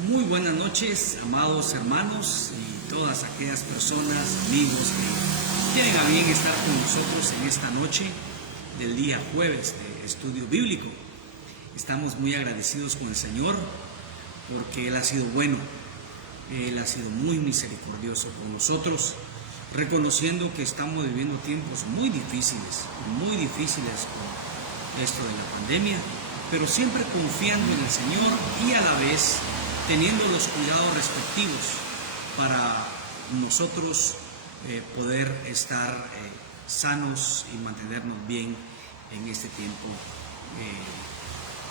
Muy buenas noches, amados hermanos y todas aquellas personas, amigos que tienen a bien estar con nosotros en esta noche del día jueves de estudio bíblico. Estamos muy agradecidos con el Señor porque Él ha sido bueno, Él ha sido muy misericordioso con nosotros, reconociendo que estamos viviendo tiempos muy difíciles con esto de la pandemia, pero siempre confiando en el Señor y a la vez teniendo los cuidados respectivos para nosotros poder estar sanos y mantenernos bien en este tiempo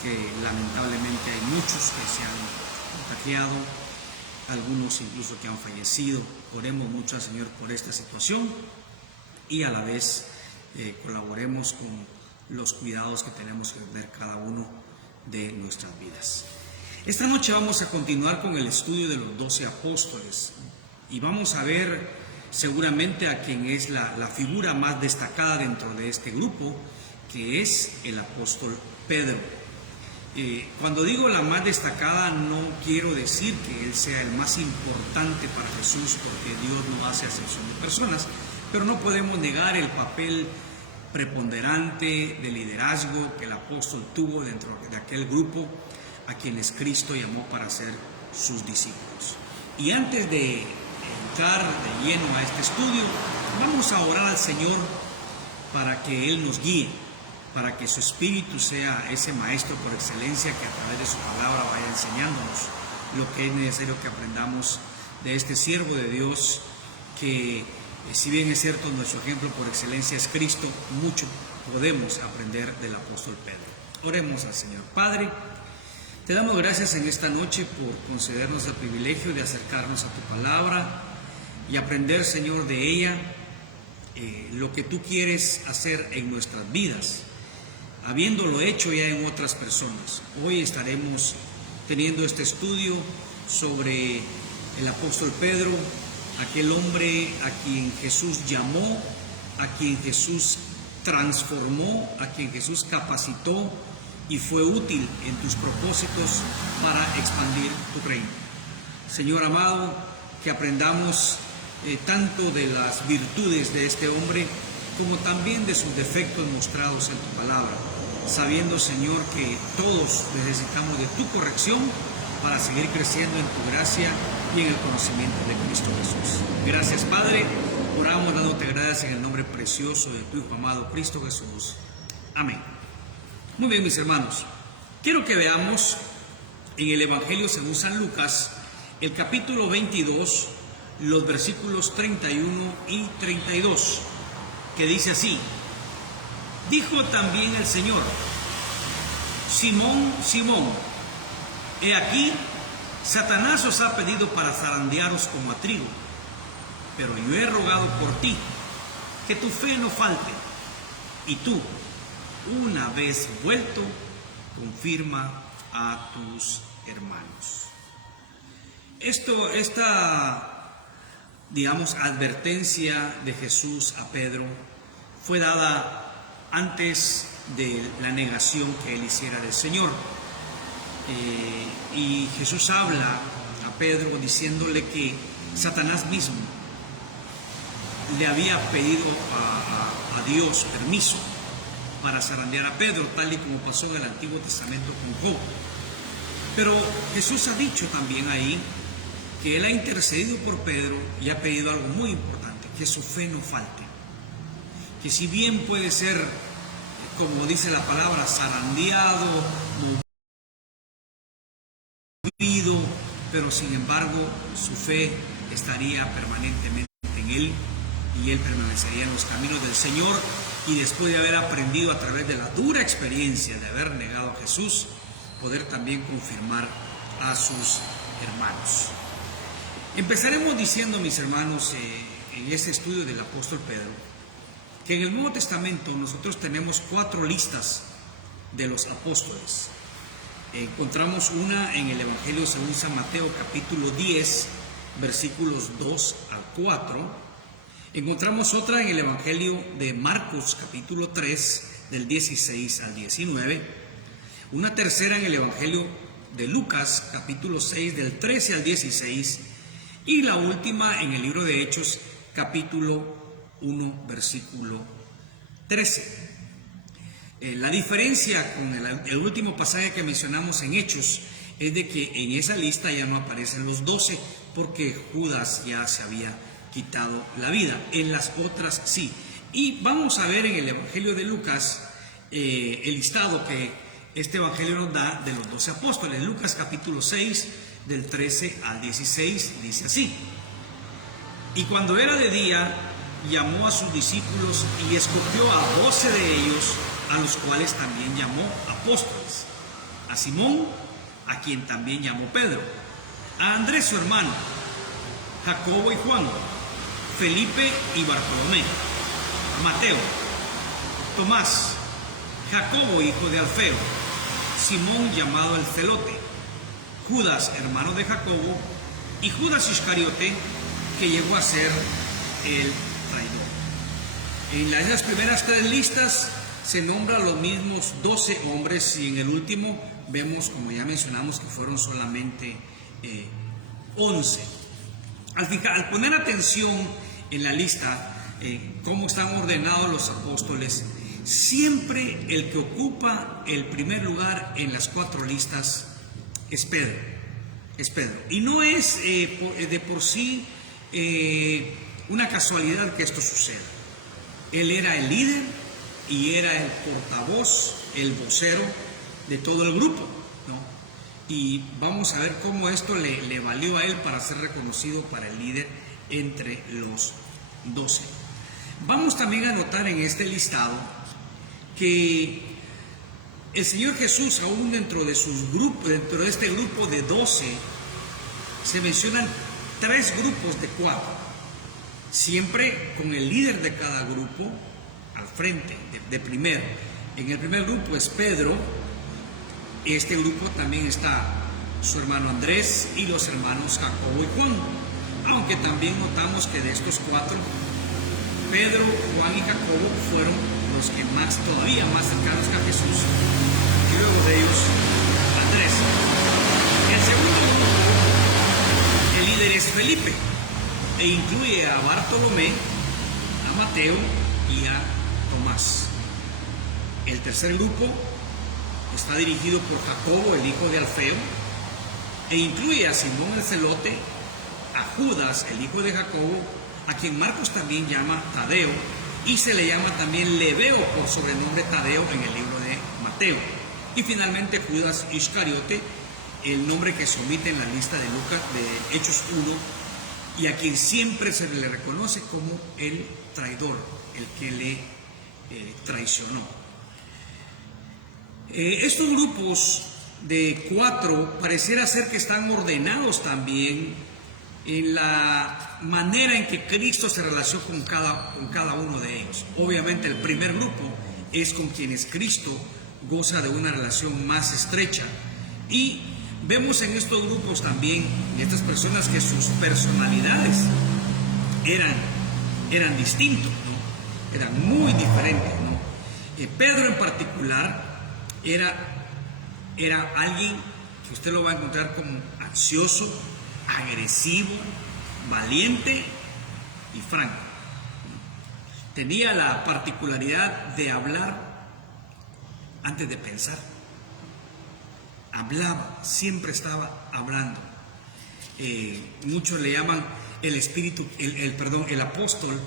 que lamentablemente hay muchos que se han contagiado, algunos incluso que han fallecido. Oremos mucho al Señor por esta situación y a la vez colaboremos con los cuidados que tenemos que tener cada uno de nuestras vidas. Esta noche vamos a continuar con el estudio de los 12 apóstoles y vamos a ver seguramente a quien es la figura más destacada dentro de este grupo, que es el apóstol Pedro. Cuando digo la más destacada, no quiero decir que él sea el más importante para Jesús, porque Dios no hace acepción de personas, pero no podemos negar el papel preponderante de liderazgo que el apóstol tuvo dentro de aquel grupo a quienes Cristo llamó para ser sus discípulos. Y antes de entrar de lleno a este estudio, vamos a orar al Señor para que Él nos guíe, para que su Espíritu sea ese maestro por excelencia que a través de su palabra vaya enseñándonos lo que es necesario que aprendamos de este siervo de Dios que, si bien es cierto, nuestro ejemplo por excelencia es Cristo, mucho podemos aprender del apóstol Pedro. Oremos al Señor. Padre, te damos gracias en esta noche por concedernos el privilegio de acercarnos a tu palabra y aprender, Señor, de ella lo que tú quieres hacer en nuestras vidas, habiéndolo hecho ya en otras personas. Hoy estaremos teniendo este estudio sobre el apóstol Pedro, aquel hombre a quien Jesús llamó, a quien Jesús transformó, a quien Jesús capacitó y fue útil en tus propósitos para expandir tu reino. Señor amado, que aprendamos tanto de las virtudes de este hombre como también de sus defectos mostrados en tu palabra, sabiendo, Señor, que todos necesitamos de tu corrección para seguir creciendo en tu gracia y en el conocimiento de Cristo Jesús. Gracias, Padre. Oramos dándote gracias en el nombre precioso de tu Hijo amado Cristo Jesús. Amén. Muy bien, mis hermanos, quiero que veamos en el Evangelio según San Lucas, el capítulo 22, los versículos 31 y 32, que dice así: dijo también el Señor: Simón, Simón, he aquí, Satanás os ha pedido para zarandearos como a trigo, pero yo he rogado por ti, que tu fe no falte, y tú, una vez vuelto, confirma a tus hermanos. Esta advertencia de Jesús a Pedro fue dada antes de la negación que él hiciera del Señor. Y Jesús habla a Pedro diciéndole que Satanás mismo le había pedido a Dios permiso para zarandear a Pedro, tal y como pasó en el Antiguo Testamento con Job. Pero Jesús ha dicho también ahí que Él ha intercedido por Pedro y ha pedido algo muy importante: que su fe no falte. Que si bien puede ser, como dice la palabra, zarandeado, movido, pero sin embargo su fe estaría permanentemente en Él y Él permanecería en los caminos del Señor. Y después de haber aprendido a través de la dura experiencia de haber negado a Jesús, poder también confirmar a sus hermanos. Empezaremos diciendo, mis hermanos, en este estudio del apóstol Pedro, que en el Nuevo Testamento nosotros tenemos 4 listas de los apóstoles. Encontramos una en el Evangelio según San Mateo, capítulo 10, versículos 2 al 4. Encontramos otra en el Evangelio de Marcos, capítulo 3, del 16 al 19. Una tercera en el Evangelio de Lucas, capítulo 6, del 13 al 16, y la última en el libro de Hechos, capítulo 1, versículo 13. La diferencia con el último pasaje que mencionamos en Hechos es de que en esa lista ya no aparecen los 12, porque Judas ya se había quitado la vida. En las otras sí. Y vamos a ver en el Evangelio de Lucas el listado que este Evangelio nos da de los 12 apóstoles. Lucas capítulo 6, del 13 al 16, dice así: y cuando era de día, llamó a sus discípulos y escogió a 12 de ellos, a los cuales también llamó apóstoles: a Simón, a quien también llamó Pedro, a Andrés su hermano, Jacobo y Juan, Felipe y Bartolomé, a Mateo, Tomás, Jacobo hijo de Alfeo, Simón llamado el Celote, Judas hermano de Jacobo, y Judas Iscariote, que llegó a ser el traidor. En las primeras tres listas se nombran los mismos 12 hombres, y en el último vemos, como ya mencionamos, que fueron solamente 11. Al poner atención en la lista, cómo están ordenados los apóstoles, siempre el que ocupa el primer lugar en las 4 listas es Pedro. Y no es de por sí una casualidad que esto suceda. Él era el líder y era el portavoz, el vocero de todo el grupo, ¿no? Y vamos a ver cómo esto le valió a él para ser reconocido para el líder entre los 12. Vamos también a notar en este listado que el Señor Jesús, aún dentro de este grupo de 12, se mencionan 3 grupos de 4, siempre con el líder de cada grupo al frente, de primero. En el primer grupo es Pedro. Este grupo también está su hermano Andrés y los hermanos Jacobo y Juan, aunque también notamos que de estos 4, Pedro, Juan y Jacobo fueron los que todavía más cercanos a Jesús, y luego de ellos Andrés. El segundo grupo, el líder es Felipe, e incluye a Bartolomé, a Mateo y a Tomás. El tercer grupo está dirigido por Jacobo, el hijo de Alfeo, e incluye a Simón el Celote, a Judas, el hijo de Jacobo, a quien Marcos también llama Tadeo, y se le llama también Lebeo por sobrenombre Tadeo en el libro de Mateo. Y finalmente Judas Iscariote, el nombre que se omite en la lista de Lucas, de Hechos 1, y a quien siempre se le reconoce como el traidor, el que le traicionó. Estos grupos de 4 pareciera ser que están ordenados también en la manera en que Cristo se relacionó con cada uno de ellos. Obviamente el primer grupo es con quienes Cristo goza de una relación más estrecha, y vemos en estos grupos también, en estas personas, que sus personalidades eran distintos, ¿no? Eran muy diferentes, ¿no? Pedro en particular era alguien que usted lo va a encontrar como ansioso, agresivo, valiente y franco. Tenía la particularidad de hablar antes de pensar. Hablaba, siempre estaba hablando. Muchos le llaman el apóstol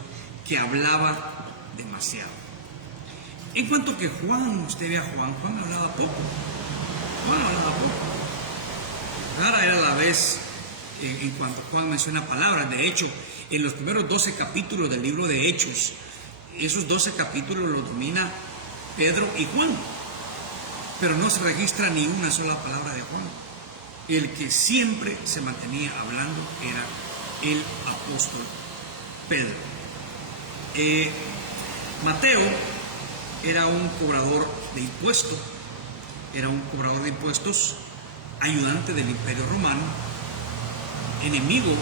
que hablaba demasiado. En cuanto que Juan, usted ve a Juan hablaba poco. Rara era la vez en cuanto Juan menciona palabras. De hecho, en los primeros 12 capítulos del libro de Hechos, esos 12 capítulos los domina Pedro y Juan, pero no se registra ni una sola palabra de Juan. El que siempre se mantenía hablando era el apóstol Pedro. Mateo era un cobrador de impuestos, ayudante del Imperio Romano, enemigo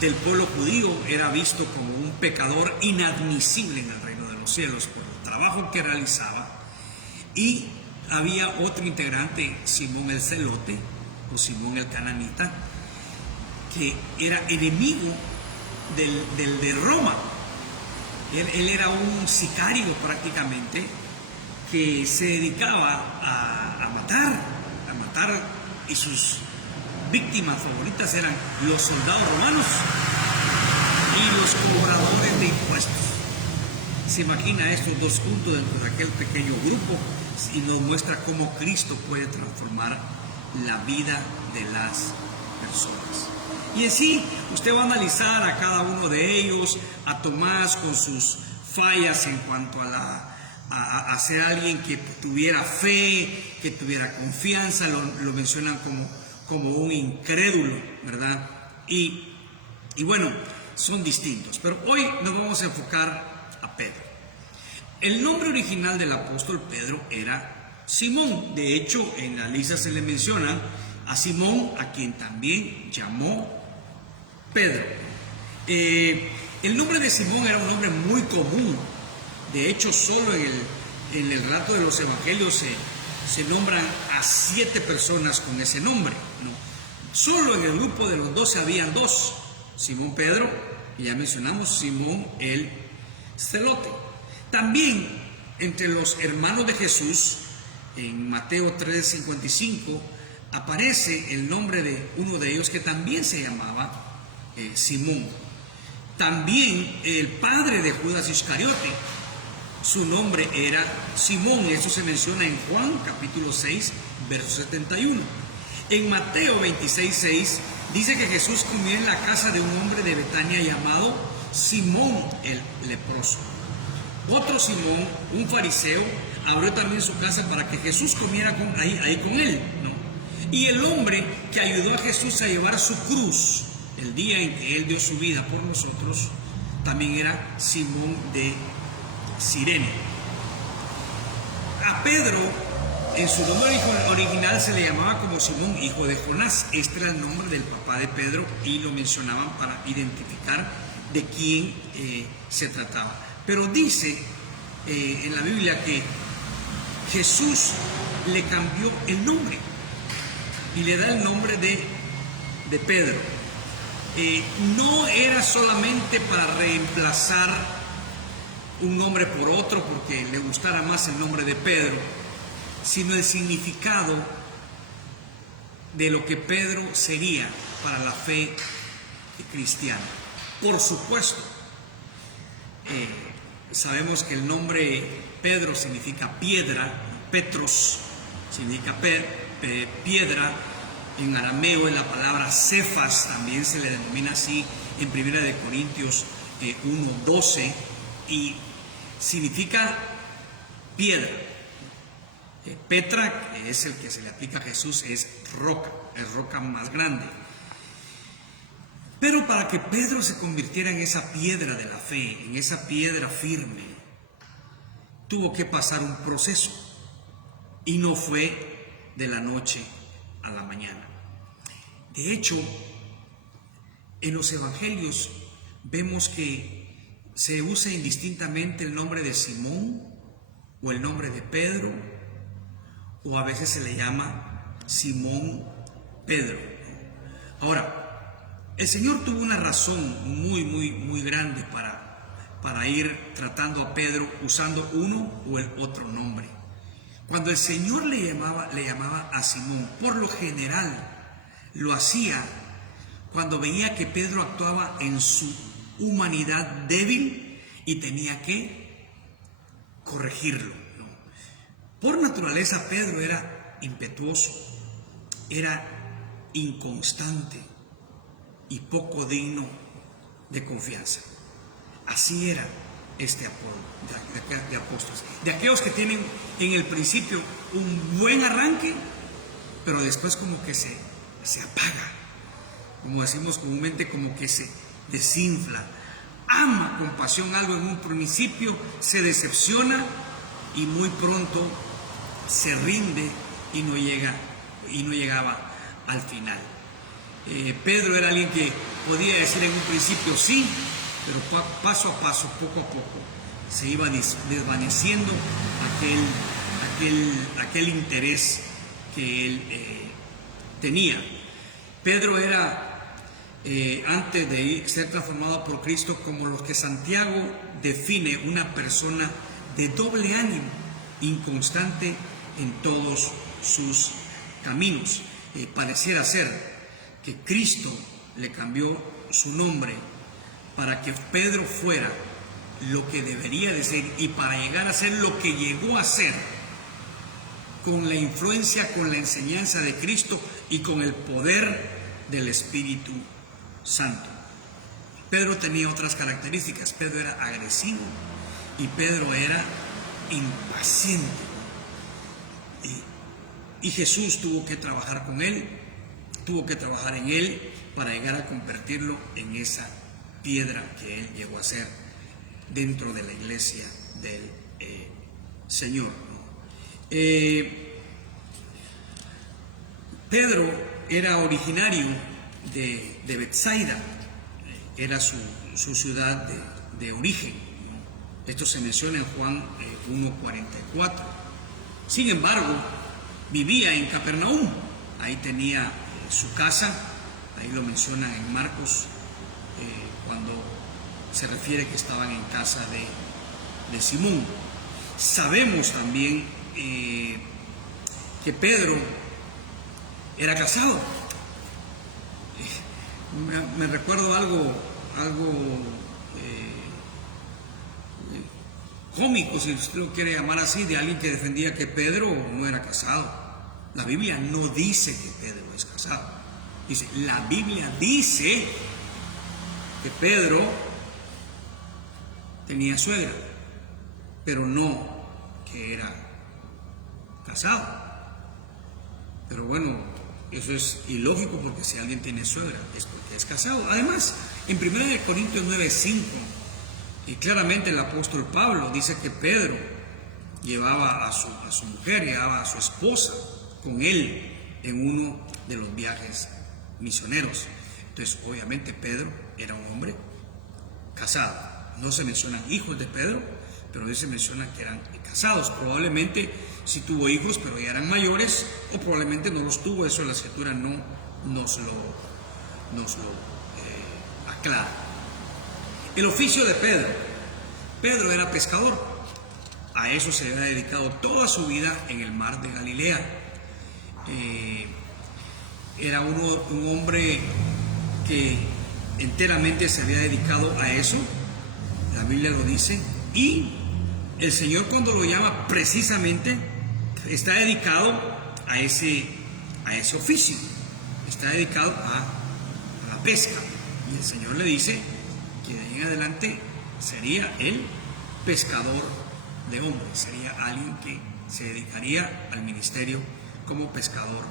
del pueblo judío, era visto como un pecador inadmisible en el reino de los cielos por el trabajo que realizaba, y había otro integrante, Simón el Celote o Simón el Cananita, que era enemigo del de Roma. Él era un sicario prácticamente, que se dedicaba a matar, y sus víctimas favoritas eran los soldados romanos y los cobradores de impuestos. Se imagina estos dos juntos dentro de aquel pequeño grupo y nos muestra cómo Cristo puede transformar la vida de las personas. Y así usted va a analizar a cada uno de ellos, a Tomás con sus fallas en cuanto a ser alguien que tuviera fe, que tuviera confianza, lo mencionan como un incrédulo, ¿verdad? Y bueno, son distintos, pero hoy nos vamos a enfocar a Pedro. El nombre original del apóstol Pedro era Simón. De hecho, en la lista se le menciona a Simón, a quien también llamó Pedro. El nombre de Simón era un nombre muy común. De hecho, solo en el relato de los evangelios se nombran a 7 personas con ese nombre, ¿no? Solo en el grupo de los 12 habían 2, Simón Pedro, y ya mencionamos Simón el Celote. También entre los hermanos de Jesús, en Mateo 3:55, aparece el nombre de uno de ellos que también se llamaba Simón. También el padre de Judas Iscariote, su nombre era Simón. Esto se menciona en Juan capítulo 6, verso 71. En Mateo 26:6 dice que Jesús comió en la casa de un hombre de Betania llamado Simón el leproso. Otro Simón, un fariseo, abrió también su casa para que Jesús comiera ahí con él, ¿no? Y el hombre que ayudó a Jesús a llevar su cruz el día en que él dio su vida por nosotros, también era Simón de Cirene. A Pedro, en su nombre original, se le llamaba como Simón, hijo de Jonás. Este era el nombre del papá de Pedro y lo mencionaban para identificar de quién se trataba. Pero dice en la Biblia que Jesús le cambió el nombre y le da el nombre de Pedro. No era solamente para reemplazar un nombre por otro porque le gustara más el nombre de Pedro, sino el significado de lo que Pedro sería para la fe cristiana. Por supuesto, sabemos que el nombre Pedro significa piedra, Petros significa piedra. En arameo, en la palabra Cefas también se le denomina así en 1 de Corintios 1:12, y significa piedra. Petra, que es el que se le aplica a Jesús, es roca más grande. Pero para que Pedro se convirtiera en esa piedra de la fe, en esa piedra firme, tuvo que pasar un proceso, y no fue de la noche a la mañana. De hecho, en los evangelios vemos que se usa indistintamente el nombre de Simón o el nombre de Pedro, o a veces se le llama Simón Pedro. Ahora, el Señor tuvo una razón muy grande para ir tratando a Pedro usando uno o el otro nombre. Cuando el Señor le llamaba a Simón, por lo general lo hacía cuando veía que Pedro actuaba en su humanidad débil y tenía que corregirlo, ¿no? Por naturaleza Pedro era impetuoso, era inconstante y poco digno de confianza. Así era este apodo de apóstoles, de aquellos que tienen en el principio un buen arranque, pero después como que se apaga, como decimos comúnmente, como que se desinfla. Ama con pasión algo en un principio, se decepciona y muy pronto se rinde y no llegaba al final. Pedro era alguien que podía decir en un principio sí, pero paso a paso, poco a poco, se iba desvaneciendo aquel interés que él tenía. Pedro era, antes de ser transformado por Cristo, como lo que Santiago define, una persona de doble ánimo, inconstante en todos sus caminos. Pareciera ser que Cristo le cambió su nombre para que Pedro fuera lo que debería de ser, y para llegar a ser lo que llegó a ser, con la influencia, con la enseñanza de Cristo y con el poder del Espíritu Santo. Pedro tenía otras características. Pedro era agresivo y Pedro era impaciente. Y Jesús tuvo que trabajar con él, tuvo que trabajar en él para llegar a convertirlo en esa piedra que él llegó a ser dentro de la iglesia del Señor. Pedro era originario de Betsaida, era su ciudad de origen. Esto se menciona en Juan 1:44. Sin embargo, vivía en Capernaum, ahí tenía su casa, ahí lo menciona en Marcos, cuando se refiere que estaban en casa de Simón. Sabemos también que Pedro era casado. Me recuerdo algo cómico, si usted lo quiere llamar así, de alguien que defendía que Pedro no era casado. La Biblia no dice que Pedro es casado. Dice, la Biblia dice que Pedro tenía suegra, pero no que era casado. Pero bueno, eso es ilógico, porque si alguien tiene suegra es porque es casado. Además, en 1 Corintios 9:5, y claramente el apóstol Pablo dice que Pedro llevaba a su mujer, llevaba a su esposa con él en uno de los viajes misioneros. Entonces, obviamente Pedro era un hombre casado. No se mencionan hijos de Pedro, pero sí se menciona que eran casados. Probablemente sí tuvo hijos, pero ya eran mayores, o probablemente no los tuvo. Eso la Escritura no nos lo aclara. El oficio de Pedro. Pedro era pescador. A eso se había dedicado toda su vida en el mar de Galilea. Era un hombre que enteramente se había dedicado a eso. La Biblia lo dice. Y el Señor, cuando lo llama, precisamente está dedicado a ese oficio. Está dedicado a la pesca. Y el Señor le dice que de ahí en adelante sería el pescador de hombres, sería alguien que se dedicaría al ministerio como pescador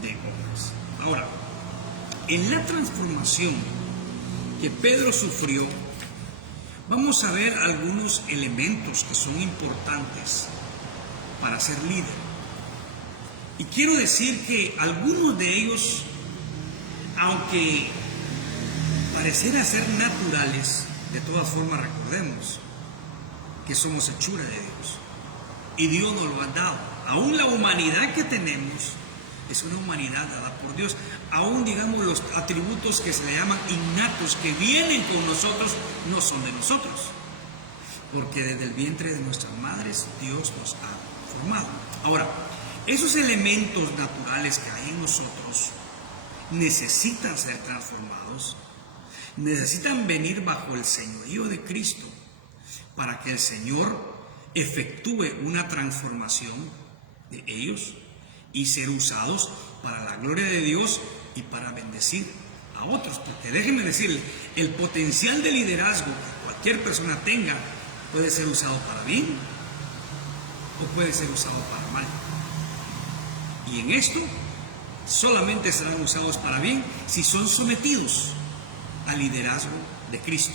de hombres. Ahora, en la transformación que Pedro sufrió, vamos a ver algunos elementos que son importantes para ser líder. Y quiero decir que algunos de ellos, aunque pareciera ser naturales, de todas formas recordemos que somos hechura de Dios y Dios nos lo ha dado. Aún la humanidad que tenemos es una humanidad dada por Dios. Aún, digamos, los atributos que se le llaman innatos, que vienen con nosotros, no son de nosotros, porque desde el vientre de nuestras madres Dios nos ha formado. Ahora, esos elementos naturales que hay en nosotros necesitan ser transformados, necesitan venir bajo el señorío de Cristo para que el Señor efectúe una transformación de ellos y ser usados para la gloria de Dios y para bendecir a otros. Porque déjenme decirles, el potencial de liderazgo que cualquier persona tenga puede ser usado para bien o puede ser usado para mal. Y en esto solamente serán usados para bien si son sometidos al liderazgo de Cristo,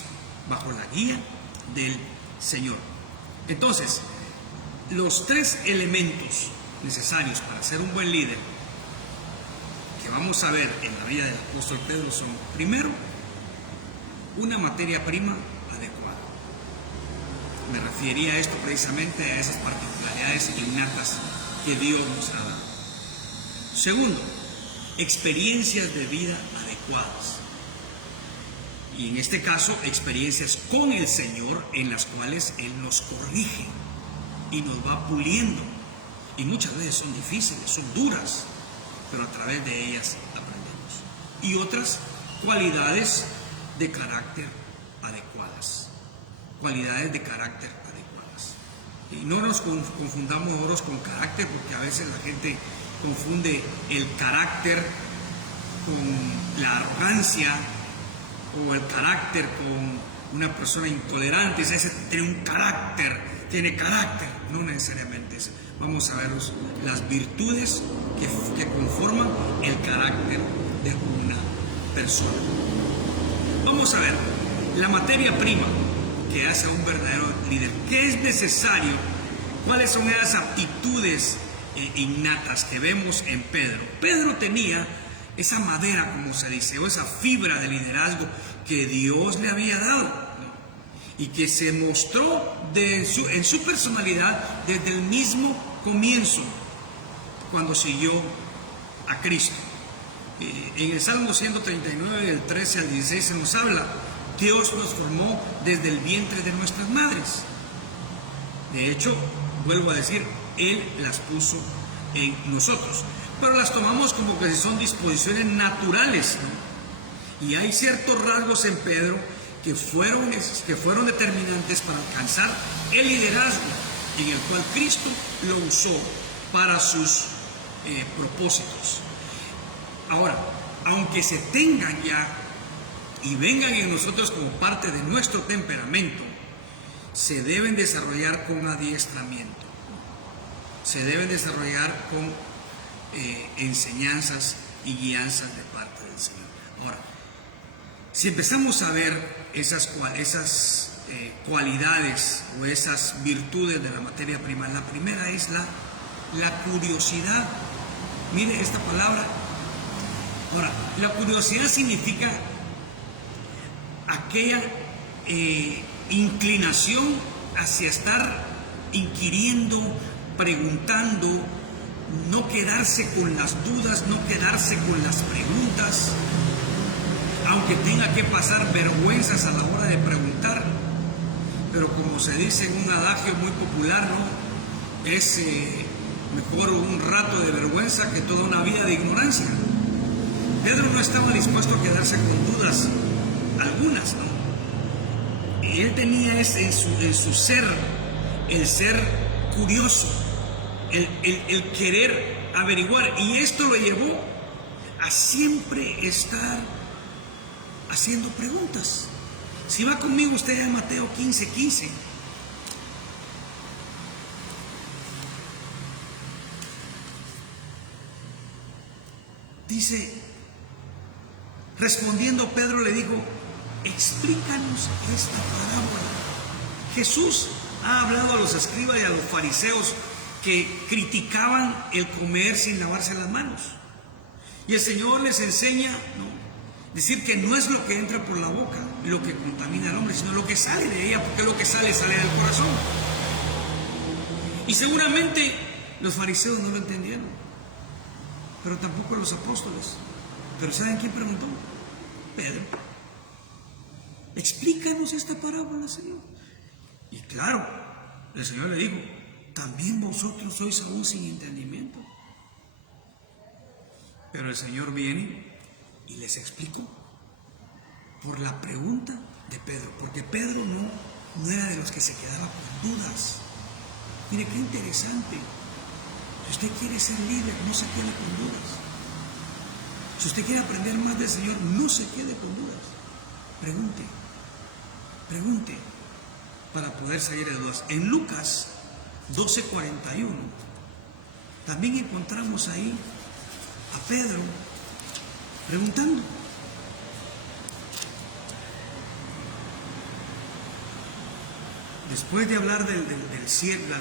bajo la guía del Señor. Entonces, los tres elementos necesarios para ser un buen líder que vamos a ver en la vida del apóstol Pedro son: primero, una materia prima adecuada. Me refería a esto precisamente, a esas particularidades innatas que Dios nos ha dado. Segundo, experiencias de vida adecuadas. Y en este caso, experiencias con el Señor en las cuales Él nos corrige y nos va puliendo. Y muchas veces son difíciles, son duras, pero a través de ellas aprendemos. Y otras cualidades de carácter adecuadas. Cualidades de carácter adecuadas. Y no nos confundamos oros con carácter, porque a veces la gente confunde el carácter con la arrogancia, o el carácter con una persona intolerante. Ese tiene un carácter, tiene carácter. No necesariamente eso. Vamos a ver las virtudes que conforman el carácter de una persona. Vamos a ver la materia prima que hace a un verdadero líder. ¿Qué es necesario? ¿Cuáles son esas aptitudes innatas que vemos en Pedro? Pedro tenía esa madera, como se dice, o esa fibra de liderazgo que Dios le había dado, ¿no? Y que se mostró en su personalidad desde el mismo comienzo, cuando siguió a Cristo. En el Salmo 139, del 13 al 16, se nos habla: Dios nos formó desde el vientre de nuestras madres. De hecho, vuelvo a decir, Él las puso en nosotros, pero las tomamos como que son disposiciones naturales, ¿no? Y hay ciertos rasgos en Pedro que fueron determinantes para alcanzar el liderazgo en el cual Cristo lo usó para sus propósitos. Ahora, aunque se tengan ya y vengan en nosotros como parte de nuestro temperamento, se deben desarrollar con adiestramiento, se deben desarrollar con enseñanzas y guianzas de parte del Señor. Ahora, si empezamos a ver esas cualidades o esas virtudes de la materia prima, la primera es la curiosidad. Mire esta palabra. Ahora, la curiosidad significa aquella inclinación hacia estar inquiriendo, preguntando, no quedarse con las dudas, no quedarse con las preguntas, aunque tenga que pasar vergüenzas a la hora de preguntar. Pero como se dice en un adagio muy popular, ¿no? Es mejor un rato de vergüenza que toda una vida de ignorancia. Pedro no estaba dispuesto a quedarse con dudas algunas, ¿no? Él tenía en su ser, el ser curioso, el querer averiguar, y esto lo llevó a siempre estar haciendo preguntas. Si va conmigo usted a Mateo 15:15. Dice: respondiendo Pedro le dijo: explícanos esta parábola. Jesús ha hablado a los escribas y a los fariseos que criticaban el comer sin lavarse las manos. Y el Señor les enseña, ¿no?, decir que no es lo que entra por la boca lo que contamina al hombre, sino lo que sale de ella, porque lo que sale del corazón. Y seguramente los fariseos no lo entendieron, pero tampoco los apóstoles. Pero ¿saben quién preguntó? Pedro. Explícanos esta parábola, Señor. Y claro, el Señor le dijo: también vosotros sois aún sin entendimiento. Pero el Señor viene y les explicó por la pregunta de Pedro, porque Pedro no era de los que se quedaba con dudas. Mire qué interesante. Si usted quiere ser líder, no se quede con dudas. Si usted quiere aprender más del Señor, no se quede con dudas. Pregunte para poder salir de dudas. En Lucas 12:41 también encontramos ahí a Pedro preguntando. Después de hablar del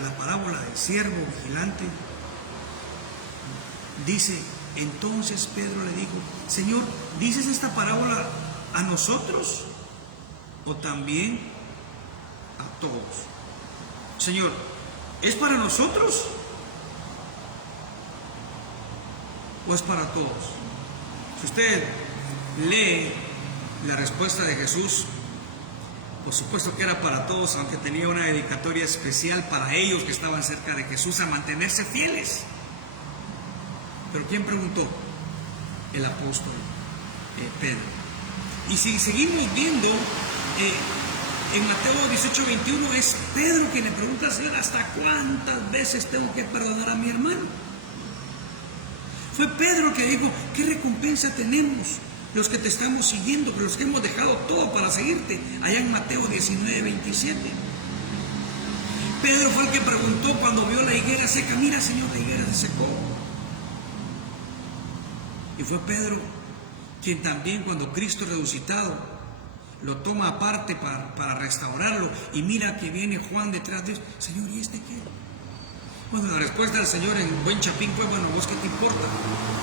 la parábola del siervo vigilante, dice: entonces Pedro le dijo: Señor, ¿dices esta parábola a nosotros o también a todos? Señor, ¿es para nosotros o es para todos? Si usted lee la respuesta de Jesús, por supuesto que era para todos, aunque tenía una dedicatoria especial para ellos que estaban cerca de Jesús a mantenerse fieles. Pero ¿quién preguntó? El apóstol Pedro. Y si seguimos viendo, en Mateo 18:21 es Pedro quien le pregunta al Señor: ¿hasta cuántas veces tengo que perdonar a mi hermano? Fue Pedro que dijo: ¿qué recompensa tenemos los que te estamos siguiendo, los que hemos dejado todo para seguirte? Allá en Mateo 19:27. Pedro fue el que preguntó cuando vio la higuera seca: mira, Señor, la higuera se secó. Y fue Pedro quien también, cuando Cristo resucitado lo toma aparte para restaurarlo, y mira que viene Juan detrás de él: Señor, ¿y este qué? Bueno, la respuesta del Señor en buen chapín fue: bueno, ¿vos qué te importa?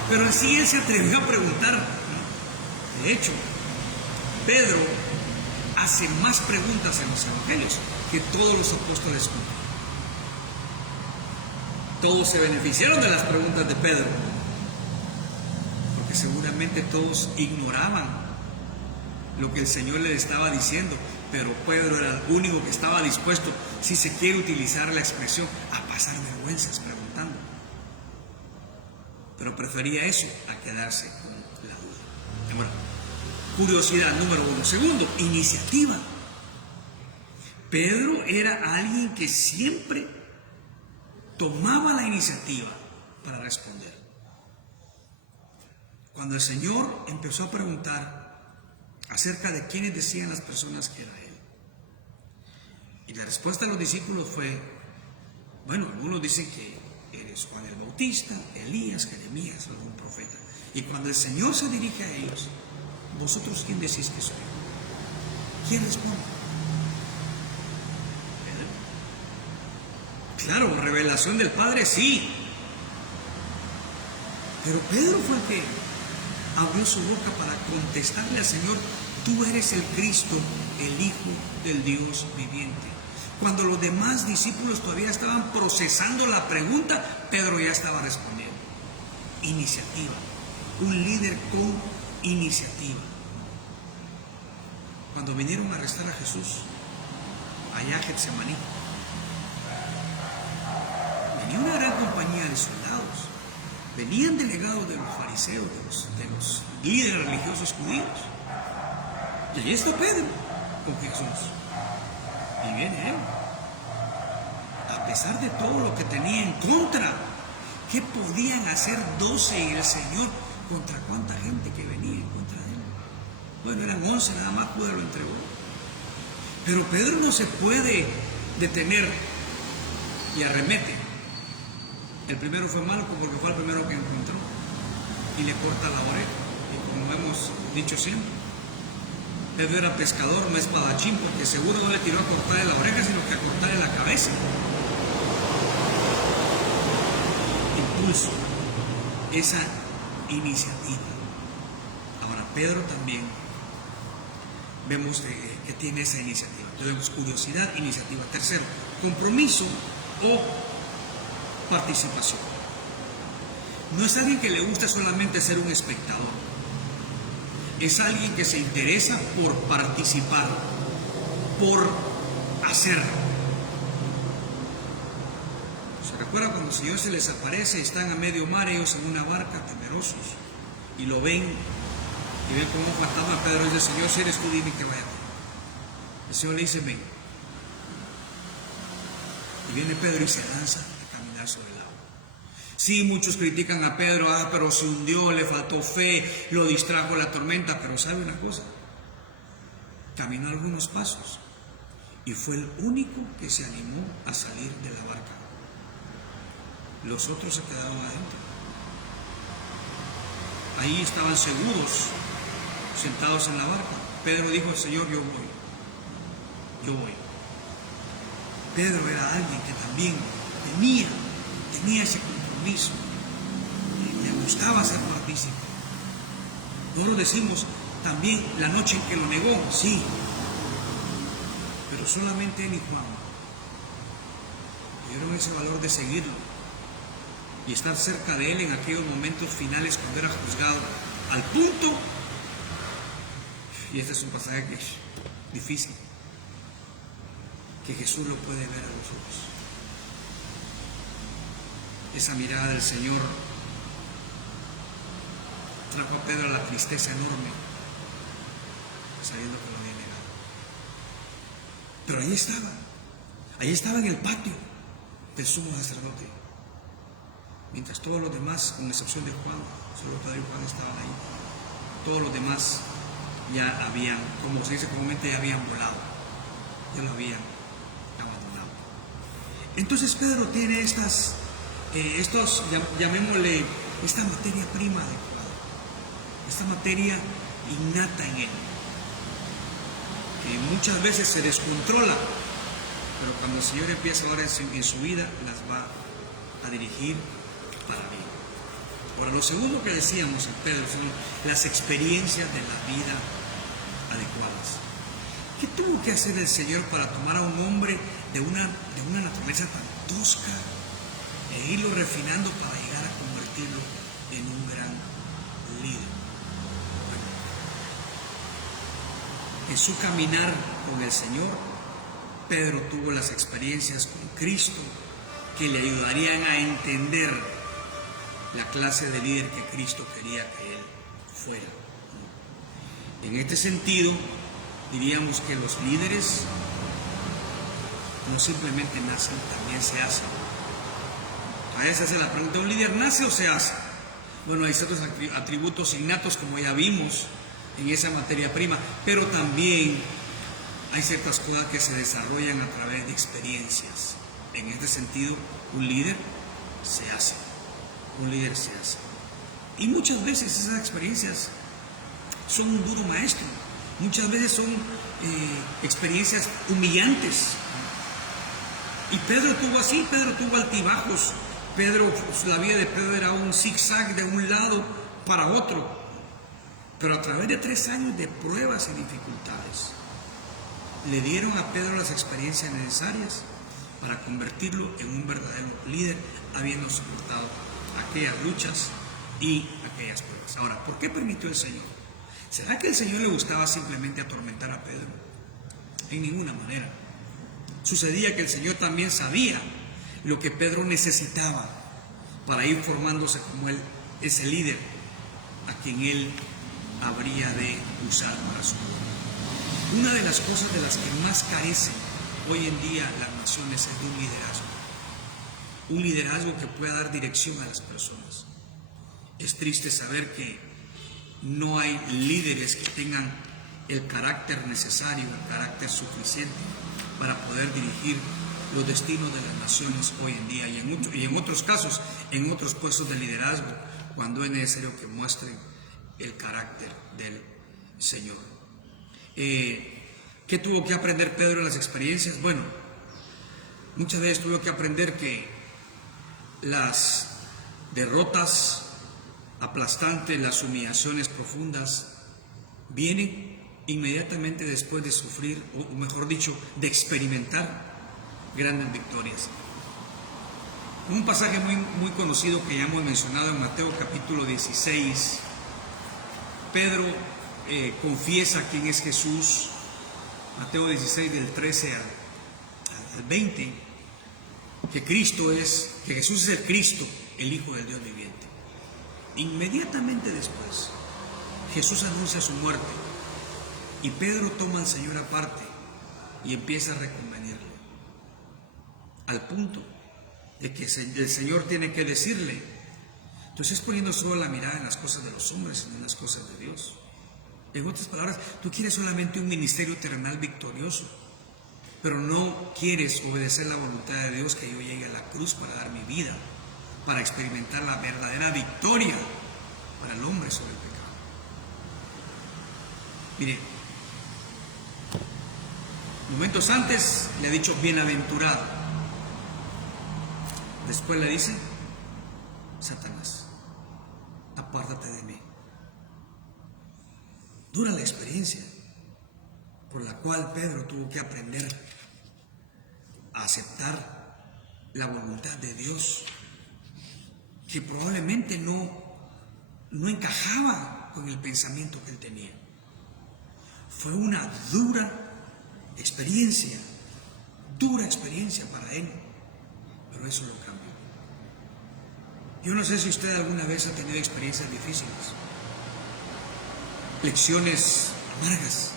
Pero en sí él se atrevió a preguntar, ¿no? De hecho, Pedro hace más preguntas en los evangelios que todos los apóstoles juntos. Todos se beneficiaron de las preguntas de Pedro, porque seguramente todos ignoraban lo que el Señor les estaba diciendo, pero Pedro era el único que estaba dispuesto, si se quiere utilizar la expresión, a pasar vergüenzas preguntando. Pero prefería eso a quedarse con la duda. Bueno, curiosidad número 1. Segundo, iniciativa. Pedro era alguien que siempre tomaba la iniciativa para responder. Cuando el Señor empezó a preguntar acerca de quiénes decían las personas que era Él, y la respuesta de los discípulos fue: bueno, algunos dicen que eres Juan el Bautista, Elías, Jeremías, algún profeta. Y cuando el Señor se dirige a ellos: ¿vosotros quién decís que soy? ¿Quién responde? Pedro. Claro, revelación del Padre, sí. Pero Pedro fue el que abrió su boca para contestarle al Señor: tú eres el Cristo, el Hijo del Dios viviente. Cuando los demás discípulos todavía estaban procesando la pregunta, Pedro ya estaba respondiendo. Iniciativa. Un líder con iniciativa. Cuando vinieron a arrestar a Jesús allá a Getsemaní, venía una gran compañía de soldados. Venían delegados de los fariseos, de los líderes religiosos judíos. Y ahí está Pedro con Jesús. Y viene él. A pesar de todo lo que tenía en contra, ¿qué podían hacer 12 y el Señor contra cuánta gente que venía en contra de él? Bueno, eran 11, nada más Judas lo entregó. Pero Pedro no se puede detener y arremete. El primero fue malo porque fue el primero que encontró y le corta la oreja. Y como hemos dicho siempre, Pedro era pescador, no espadachín, porque seguro no le tiró a cortarle la oreja, sino que a cortarle la cabeza. Impulso, esa iniciativa. Ahora, Pedro también vemos que tiene esa iniciativa. Tenemos curiosidad, iniciativa. Tercero, compromiso o participación. No es alguien que le gusta solamente ser un espectador. Es alguien que se interesa por participar, por hacer. ¿Se recuerda cuando el Señor se les aparece? Están a medio mar, ellos en una barca, temerosos, y lo ven, y ven como un fantasma. Pedro dice: Señor, si eres tú, dime que vaya. El Señor le dice: ven. Y viene Pedro y se lanza a caminar sobre el agua. Sí, muchos critican a Pedro: pero se hundió, le faltó fe, lo distrajo la tormenta. Pero ¿sabe una cosa? Caminó algunos pasos y fue el único que se animó a salir de la barca. Los otros se quedaron adentro. Ahí estaban seguros, sentados en la barca. Pedro dijo: Señor, yo voy. Yo voy. Pedro era alguien que también tenía ese compromiso. Le gustaba ser partícipe. Nosotros decimos también la noche en que lo negó, sí, pero solamente él y Juan. tuvieron ese valor de seguirlo y estar cerca de él en aquellos momentos finales cuando era juzgado, al punto, y este es un pasaje que es difícil, que Jesús lo puede ver a los ojos. Esa mirada del Señor trajo a Pedro a la tristeza enorme, sabiendo que lo había negado. Pero ahí estaba en el patio del sumo sacerdote, mientras todos los demás, con excepción de Juan, solo Pedro y Juan estaban ahí. Todos los demás ya habían, como se dice comúnmente, ya habían volado, ya lo habían abandonado. Entonces Pedro tiene llamémosle, esta materia prima adecuada, esta materia innata en él, que muchas veces se descontrola, pero cuando el Señor empieza ahora en su vida, las va a dirigir para bien. Ahora, lo segundo que decíamos en Pedro son las experiencias de la vida adecuadas. ¿Qué tuvo que hacer el Señor para tomar a un hombre de una naturaleza tan tosca e irlo refinando para llegar a convertirlo en un gran líder? Bueno, en su caminar con el Señor, Pedro tuvo las experiencias con Cristo que le ayudarían a entender la clase de líder que Cristo quería que él fuera. En este sentido, diríamos que los líderes no simplemente nacen, también se hacen. A veces se hace la pregunta, ¿un líder nace o se hace? Bueno, hay ciertos atributos innatos, como ya vimos en esa materia prima, pero también hay ciertas cosas que se desarrollan a través de experiencias. En este sentido, un líder se hace. Un líder se hace. Y muchas veces esas experiencias son un duro maestro. Muchas veces son experiencias humillantes. Y Pedro tuvo altibajos. La vida de Pedro era un zigzag de un lado para otro. Pero a través de 3 años de pruebas y dificultades, le dieron a Pedro las experiencias necesarias para convertirlo en un verdadero líder, habiendo soportado aquellas luchas y aquellas pruebas. Ahora, ¿por qué permitió el Señor? ¿Será que el Señor le gustaba simplemente atormentar a Pedro? En ninguna manera. Sucedía que el Señor también sabía lo que Pedro necesitaba para ir formándose como ese líder a quien él habría de usar para su obra. Una de las cosas de las que más carecen hoy en día las naciones es de un liderazgo. Un liderazgo que pueda dar dirección a las personas. Es triste saber que no hay líderes que tengan el carácter necesario, el carácter suficiente para poder dirigir los destinos de las naciones hoy en día y en otros casos, en otros puestos de liderazgo, cuando es necesario que muestren el carácter del Señor. ¿Qué tuvo que aprender Pedro en las experiencias? Bueno, muchas veces tuvo que aprender que las derrotas aplastantes, las humillaciones profundas, vienen inmediatamente después de sufrir, o mejor dicho, de experimentar grandes victorias. Un pasaje muy conocido que ya hemos mencionado en Mateo capítulo 16, Pedro confiesa quién es Jesús. Mateo 16 del 13 al 20, que Jesús es el Cristo, el Hijo del Dios viviente. Inmediatamente después, Jesús anuncia su muerte y Pedro toma al Señor aparte y empieza a reconvenirlo, al punto de que el Señor tiene que decirle: tú estás poniendo solo la mirada en las cosas de los hombres, no en las cosas de Dios. En otras palabras, tú quieres solamente un ministerio terrenal victorioso, pero no quieres obedecer la voluntad de Dios, que yo llegue a la cruz para dar mi vida, para experimentar la verdadera victoria para el hombre sobre el pecado. Mire, momentos antes le ha dicho bienaventurado, después le dice: Satanás, apártate de mí. Dura la experiencia por la cual Pedro tuvo que aprender a aceptar la voluntad de Dios, que probablemente no encajaba con el pensamiento que él tenía. Fue una dura experiencia para él, pero eso lo cambió. Yo no sé si usted alguna vez ha tenido experiencias difíciles, lecciones amargas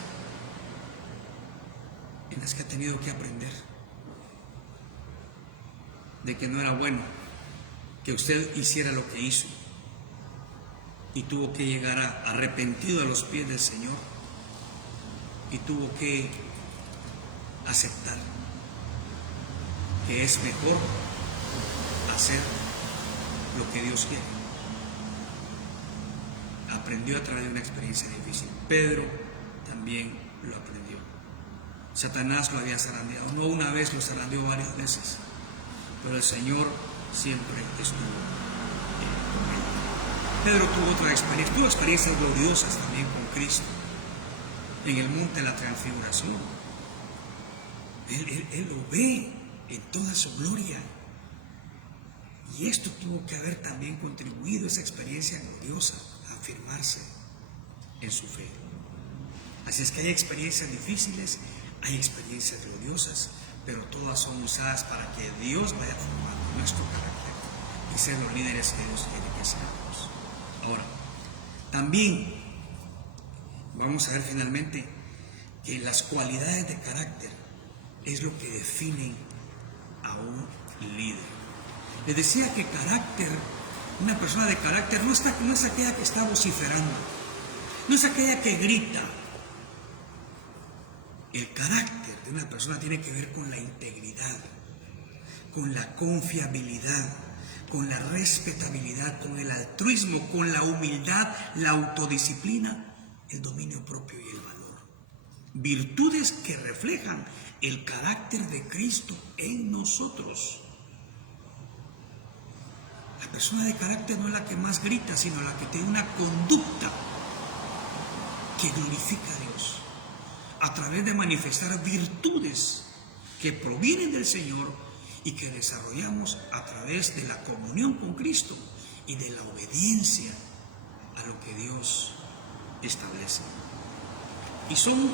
en las que ha tenido que aprender de que no era bueno que usted hiciera lo que hizo, y tuvo que llegar arrepentido a los pies del Señor, y tuvo que aceptar que es mejor hacer lo que Dios quiere. Aprendió a través de una experiencia difícil. Pedro también lo aprendió. Satanás lo había zarandeado, no una vez, lo zarandeó varias veces, pero el Señor siempre estuvo con él. Pedro tuvo otra experiencia, tuvo experiencias gloriosas también con Cristo en el monte de la transfiguración. Él lo ve en toda su gloria, y esto tuvo que haber también contribuido, esa experiencia gloriosa, a afirmarse en su fe. Así es que hay experiencias difíciles, hay experiencias gloriosas, pero todas son usadas para que Dios vaya formando nuestro carácter y ser los líderes que Dios quiere que seamos. Ahora, también vamos a ver finalmente que las cualidades de carácter es lo que definen a un líder. Les decía que carácter, una persona de carácter no es aquella que está vociferando, no es aquella que grita. El carácter de una persona tiene que ver con la integridad, con la confiabilidad, con la respetabilidad, con el altruismo, con la humildad, la autodisciplina, el dominio propio y el valor. Virtudes que reflejan el carácter de Cristo en nosotros. La persona de carácter no es la que más grita, sino la que tiene una conducta que glorifica a Dios a través de manifestar virtudes que provienen del Señor y que desarrollamos a través de la comunión con Cristo y de la obediencia a lo que Dios establece. Y son,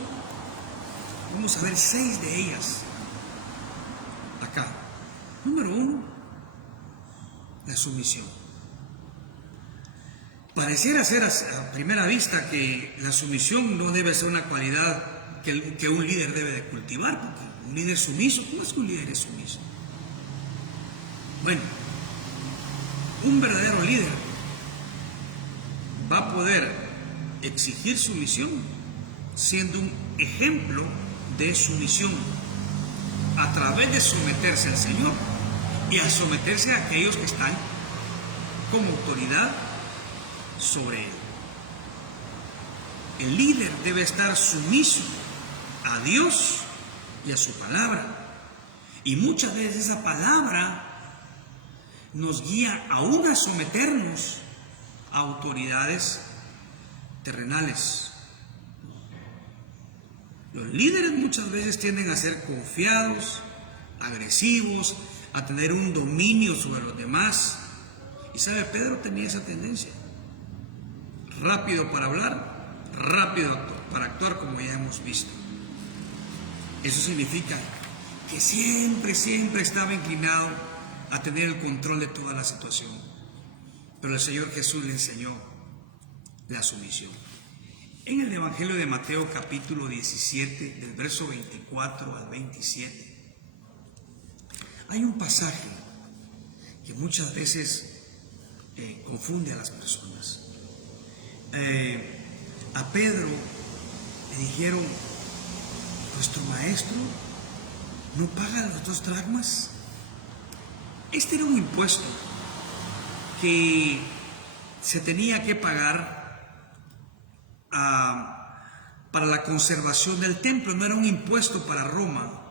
vamos a ver 6 de ellas acá. Número 1, la sumisión. Pareciera ser a primera vista que la sumisión no debe ser una cualidad que un líder debe de cultivar, porque un líder sumiso, ¿cómo es que un líder es sumiso? Bueno, un verdadero líder va a poder exigir sumisión siendo un ejemplo de sumisión a través de someterse al Señor y a someterse a aquellos que están como autoridad sobre él. El líder debe estar sumiso a Dios y a su palabra, y muchas veces esa palabra nos guía aún a someternos a autoridades terrenales. Los líderes muchas veces tienden a ser confiados, agresivos, a tener un dominio sobre los demás. Y sabe, Pedro tenía esa tendencia. Rápido para hablar, rápido para actuar, como ya hemos visto. Eso significa que siempre estaba inclinado a tener el control de toda la situación. Pero el Señor Jesús le enseñó la sumisión. En el Evangelio de Mateo capítulo 17, del verso 24 al 27, hay un pasaje que muchas veces confunde a las personas. A Pedro le dijeron: ¿nuestro maestro no paga los 2 dracmas? Este era un impuesto que se tenía que pagar para la conservación del templo. No era un impuesto para Roma,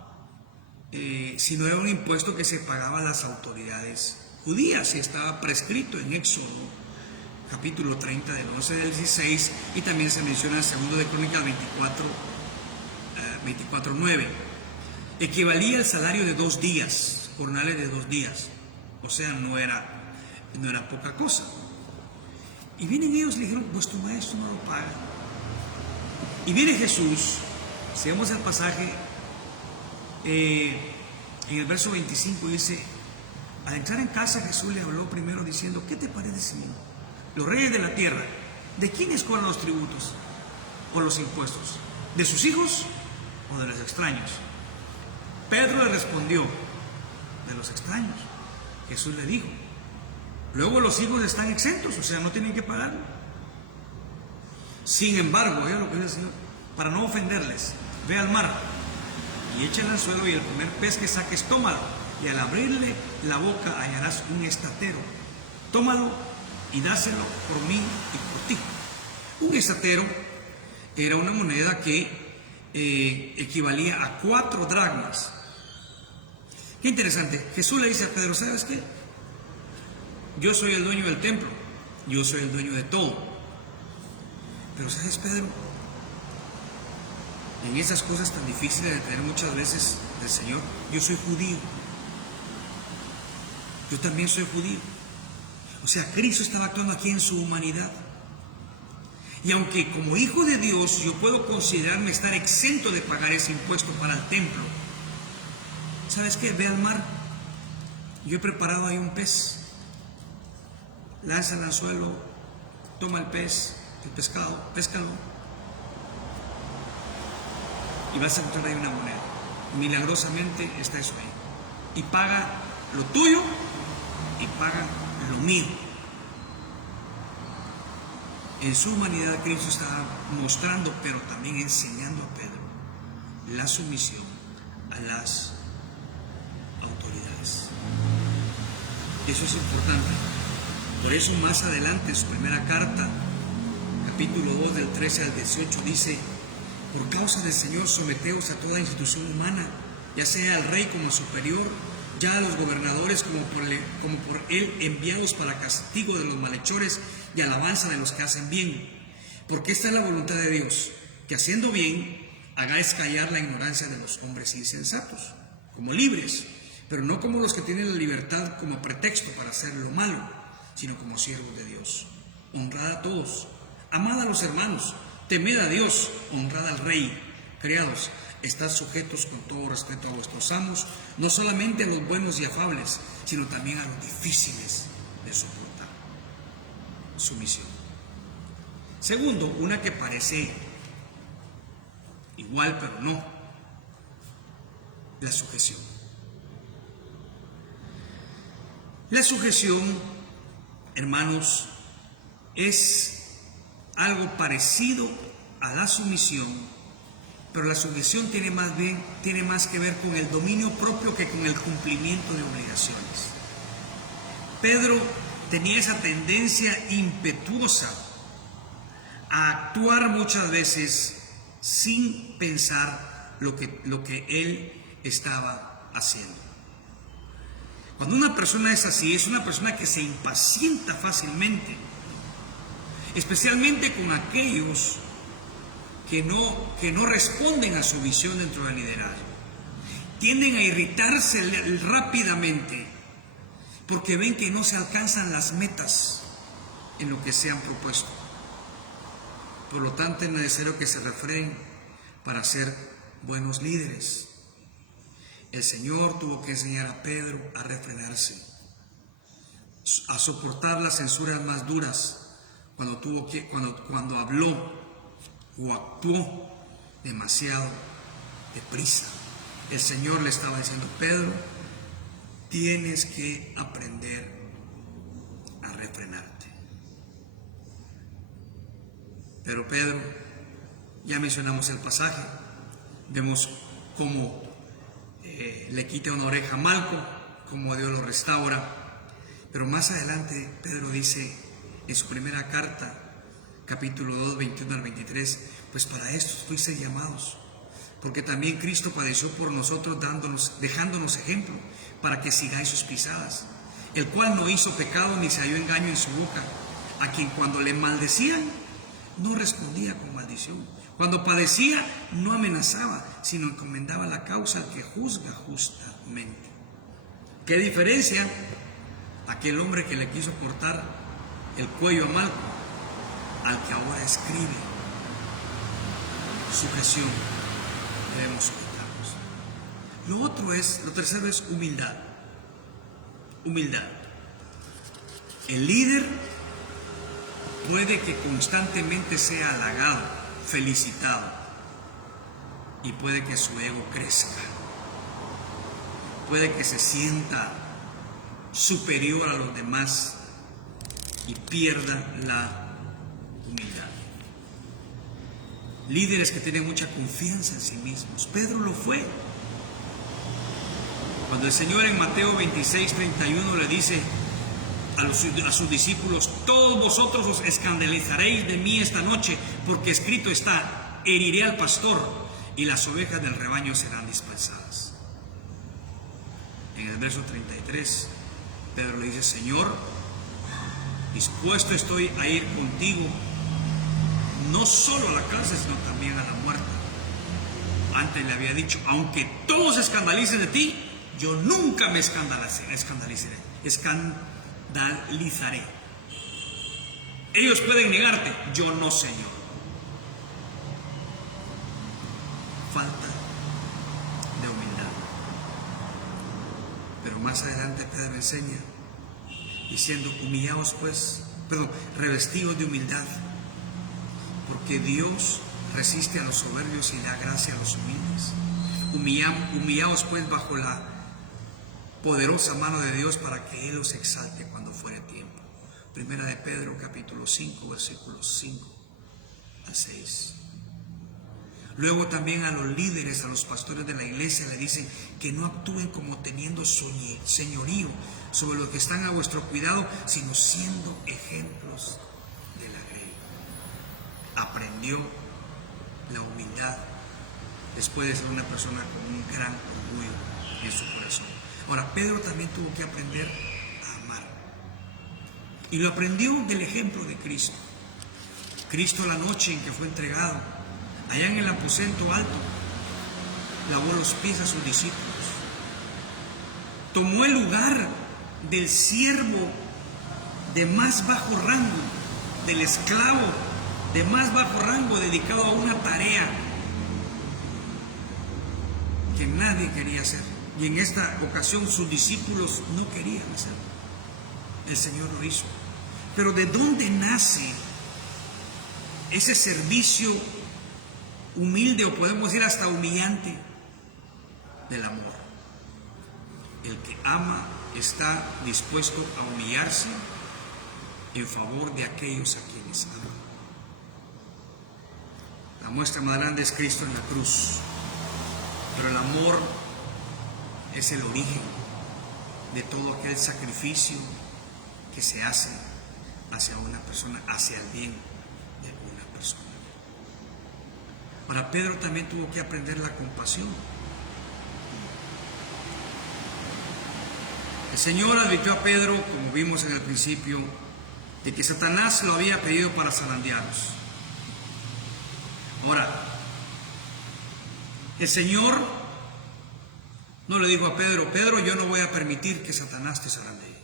sino era un impuesto que se pagaba a las autoridades judías, y estaba prescrito en Éxodo capítulo 30 del 11 al 16, y también se menciona en 2 de Crónicas 24:9. Equivalía al salario de 2 días, jornales de 2 días. O sea, no era poca cosa. Y vienen ellos y le dijeron, vuestro maestro no lo paga. Y viene Jesús, si vemos el pasaje, en el verso 25 dice, al entrar en casa Jesús le habló primero diciendo, ¿qué te parece, Señor? Los reyes de la tierra, ¿de quiénes cobran los tributos o los impuestos? ¿De sus hijos o de los extraños? Pedro le respondió, de los extraños. Jesús le dijo, luego los hijos están exentos, o sea, no tienen que pagar. Sin embargo, oiga lo que dice el Señor, para no ofenderles, ve al mar y échale al suelo y el primer pez que saques, tómalo, y al abrirle la boca hallarás un estatero. Tómalo y dáselo por mí y por ti. Un estatero era una moneda que equivalía a 4 dracmas. Qué interesante. Jesús le dice a Pedro, ¿sabes qué? Yo soy el dueño del templo, yo soy el dueño de todo. Pero ¿sabes, Pedro? En esas cosas tan difíciles de tener muchas veces del Señor, yo soy judío. Yo también soy judío. O sea, Cristo estaba actuando aquí en su humanidad. Y aunque como hijo de Dios yo puedo considerarme estar exento de pagar ese impuesto para el templo, ¿sabes qué? Ve al mar. Yo he preparado ahí un pez. Lánzalo al suelo, toma el pez, el pescado, péscalo. Y vas a encontrar ahí una moneda. Milagrosamente está eso ahí. Y paga lo tuyo y paga lo mío. En su humanidad Cristo estaba mostrando, pero también enseñando a Pedro la sumisión a las autoridades. Eso es importante. Por eso más adelante en su primera carta, capítulo 2 del 13 al 18 dice, por causa del Señor someteos a toda institución humana, ya sea al rey como superior, ya a los gobernadores como por él enviados para castigo de los malhechores y alabanza de los que hacen bien. Porque esta es la voluntad de Dios, que haciendo bien hagáis callar la ignorancia de los hombres insensatos, como libres, pero no como los que tienen la libertad como pretexto para hacer lo malo, sino como siervos de Dios. Honrad a todos, amad a los hermanos, temed a Dios, honrad al rey. Criados, estad sujetos con todo respeto a vuestros amos, no solamente a los buenos y afables, sino también a los difíciles de soportar. Sumisión. Segundo, una que parece igual pero no, la sujeción. La sujeción, hermanos, es algo parecido a la sumisión, pero la sujeción tiene más que ver con el dominio propio que con el cumplimiento de obligaciones. Pedro tenía esa tendencia impetuosa a actuar muchas veces sin pensar lo que él estaba haciendo. Cuando una persona es así, es una persona que se impacienta fácilmente, especialmente con aquellos que no responden a su visión dentro del liderazgo. Tienden a irritarse rápidamente porque ven que no se alcanzan las metas en lo que se han propuesto. Por lo tanto, es necesario que se refrenen para ser buenos líderes. El Señor tuvo que enseñar a Pedro a refrenarse, a soportar las censuras más duras cuando habló o actuó demasiado deprisa. El Señor le estaba diciendo, Pedro, tienes que aprender a refrenarte. Pero Pedro, ya mencionamos el pasaje, vemos cómo le quita una oreja a Malco, cómo Dios lo restaura. Pero más adelante Pedro dice en su primera carta, capítulo 2, 21 al 23, pues para esto fuisteis llamados, porque también Cristo padeció por nosotros, dejándonos ejemplo, para que sigáis sus pisadas, el cual no hizo pecado ni se halló engaño en su boca, a quien cuando le maldecían, no respondía con maldición, cuando padecía, no amenazaba, sino encomendaba la causa al que juzga justamente. ¿Qué diferencia aquel hombre que le quiso cortar el cuello a Malco al que ahora escribe? Sujeción, debemos sujetarnos. Lo tercero es humildad. Humildad. El líder puede que constantemente sea halagado, felicitado, y puede que su ego crezca. Puede que se sienta superior a los demás y pierda la humildad. Líderes que tienen mucha confianza en sí mismos. Pedro lo fue. Cuando el Señor en Mateo 26:31 le dice a sus discípulos: todos vosotros os escandalizaréis de mí esta noche, porque escrito está: heriré al pastor y las ovejas del rebaño serán dispersadas. En el verso 33, Pedro le dice: Señor, dispuesto estoy a ir contigo, no solo a la cárcel, sino también a la muerte. Antes le había dicho: aunque todos se escandalicen de ti, yo nunca me escandalizaré. Ellos pueden negarte, yo no, Señor. Falta de humildad. Pero más adelante Pedro enseña diciendo: revestidos de humildad, porque Dios resiste a los soberbios y da gracia a los humildes. Humillaos pues bajo la poderosa mano de Dios, para que Él os exalte cuando fuere tiempo. Primera de Pedro capítulo 5 versículos 5 al 6. Luego también a los líderes, a los pastores de la iglesia, le dicen que no actúen como teniendo señorío sobre los que están a vuestro cuidado, sino siendo ejemplos de la grey. Aprendió la humildad después de ser una persona con un gran orgullo en su corazón. Ahora, Pedro también tuvo que aprender a amar, y lo aprendió del ejemplo de Cristo. Cristo, la noche en que fue entregado, allá en el aposento alto, lavó los pies a sus discípulos, tomó el lugar del siervo de más bajo rango, del esclavo de más bajo rango, dedicado a una tarea que nadie quería hacer. Y en esta ocasión sus discípulos no querían hacerlo. El Señor lo hizo. Pero ¿de dónde nace ese servicio humilde, o podemos decir hasta humillante? Del amor. El que ama está dispuesto a humillarse en favor de aquellos a quienes ama. La muestra más grande es Cristo en la cruz, pero el amor es el origen de todo aquel sacrificio que se hace hacia una persona, hacia el bien de una persona. Ahora, Pedro también tuvo que aprender la compasión. El Señor advirtió a Pedro, como vimos en el principio, de que Satanás lo había pedido para zarandearlos. Ahora, el Señor no le dijo a Pedro: Pedro, yo no voy a permitir que Satanás te zarandee.